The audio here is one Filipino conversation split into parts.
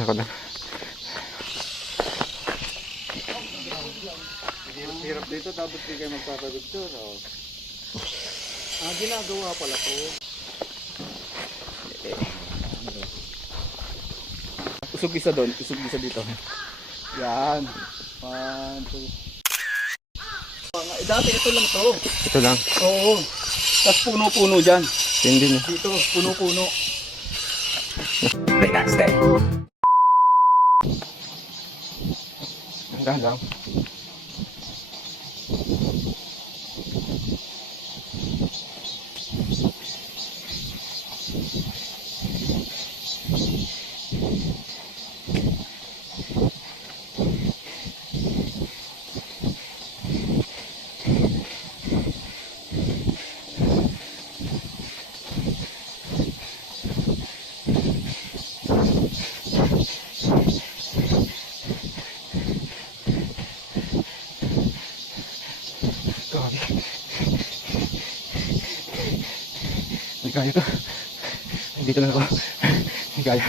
Ako na. Hirap dito, dapat di kayo magpapagpicture. Ginagawa pala to. Usog isa doon, usog isa dito. Yan. 1, 2. Dati ito lang to. Ito lang. Oo. Tapos puno-puno dyan. Hindi na. Dito, puno-puno. Relax day. Hanggang lang. Hindi kaya to. Dito na ako. Hindi kaya.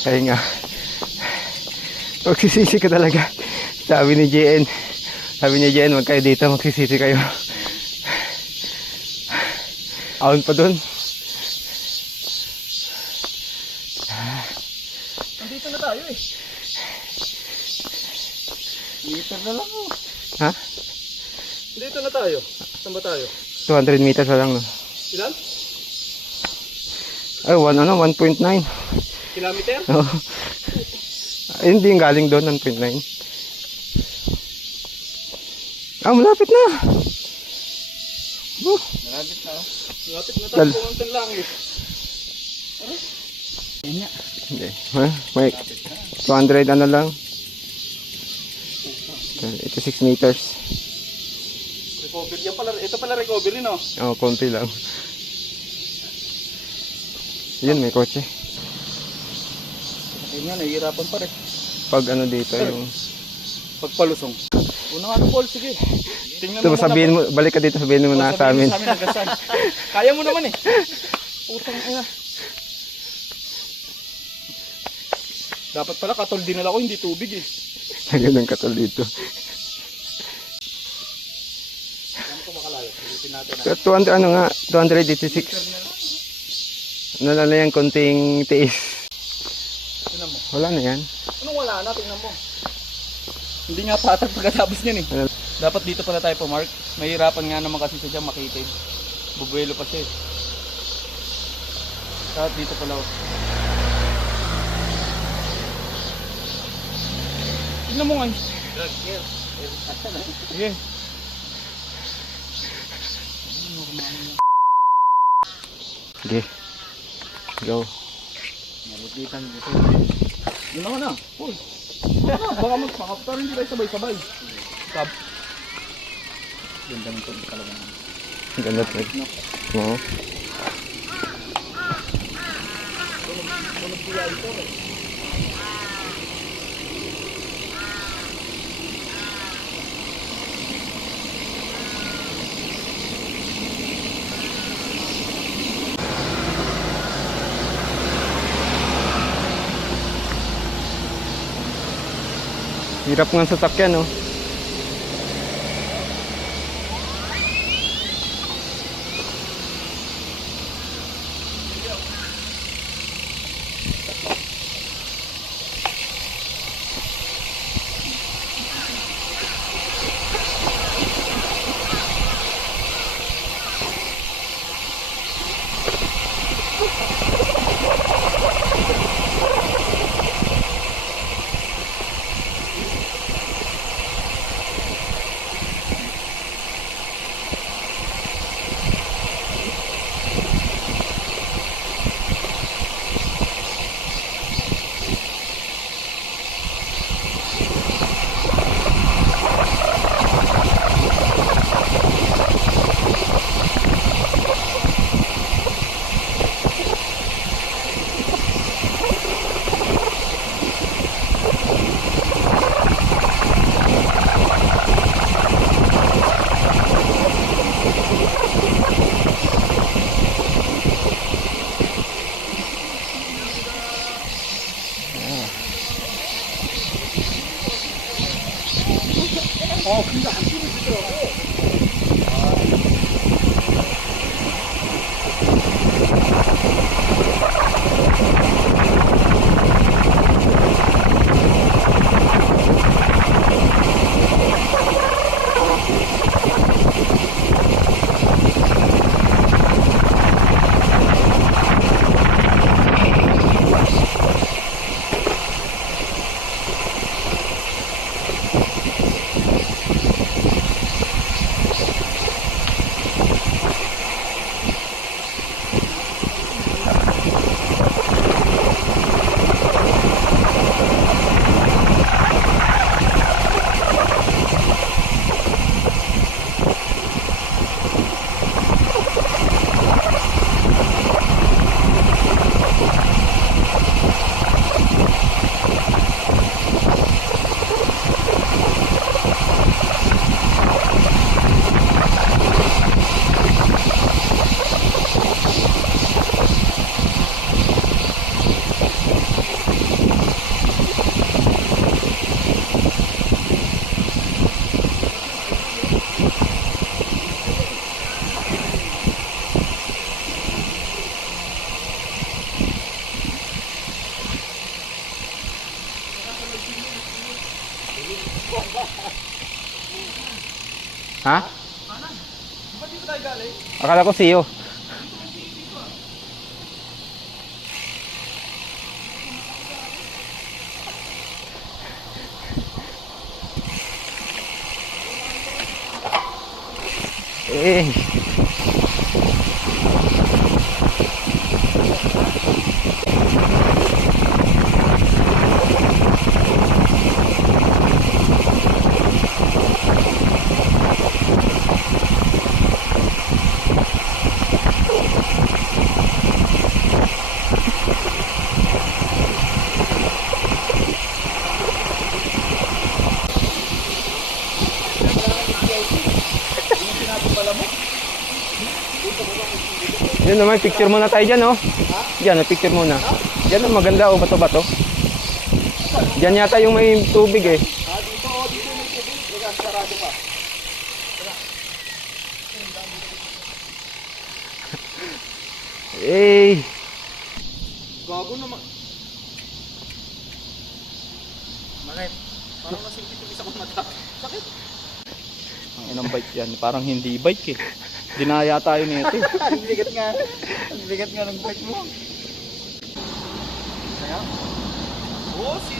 Kaya nga. Magsisisi ka talaga. Sabi ni JN. Huwag kayo dito. Magsisisi kayo. Aon pa dun. Nandito na tayo eh. Meter na lang oh. Ha? Dito na tayo. Saan ba tayo? 200 meters na lang, no? Ilan? Ay, 1.9. Kilometer? Oo. Ay, hindi yung galing doon, 1.9. Ah, malapit na. Malapit na oh. Malapit na tayo. Pumuntan lang eh. Inya. Hindi. May 200 ano lang. 86 meters. Recovery yan pala. Ito pala recovery no? Oo, konti lang. Yun, may kotse. Ayun nga, nahihirapan pa rin. Pag ano dito yung... Pagpalusong. Una nga Paul, sige. Tingnan Ito, sabihin mo, balik ka dito, sabihin mo na sa amin. Kaya mo naman eh. Putang ina. Dapat pala katol din na ako, hindi tubig eh. Ganun katol dito. Ano ko makalayo? Ulitin natin na. 200, ano nga, 286. Ano lang yan, konting tiis. Tingnan mo. Wala na yan. Anong wala na? Tingnan mo. Hindi nga patag pagkatapos niyan eh. Dapat dito pala tayo pumark. Mahirapan nga naman kasi siya dyan makitid. Bubuelo pa siya eh. Dapat dito pala. Tignan mo nga. Sige. Sige. Go. Nalupitan dito. Yun naman na. Uy. Baka magpakaptar hindi tayo sabay-sabay. Sab. Ganda ng tubig talaga. Ganda talaga. Oo. Tunog siya ito eh. Hirap nga sa sakyan, no? Ha? Ba't dito tayo galing? Akala ko siyo. Eh. Yun naman, picture muna tayo dyan, oh. Dyan, picture muna. Dyan, oh, maganda, oh, bato-bato. Dyan yata yung may tubig, eh. Dito may tubig. Teka, sarado pa. Eh. Gago naman. Manay, parang nasingkit yung isa kong mata. Sakit. Ang inang bike yan. Parang hindi bike eh. Dinaya tayo nito eh. Ang bigat nga. Ang bigat nga ng bike mo. Kaya? Oo, si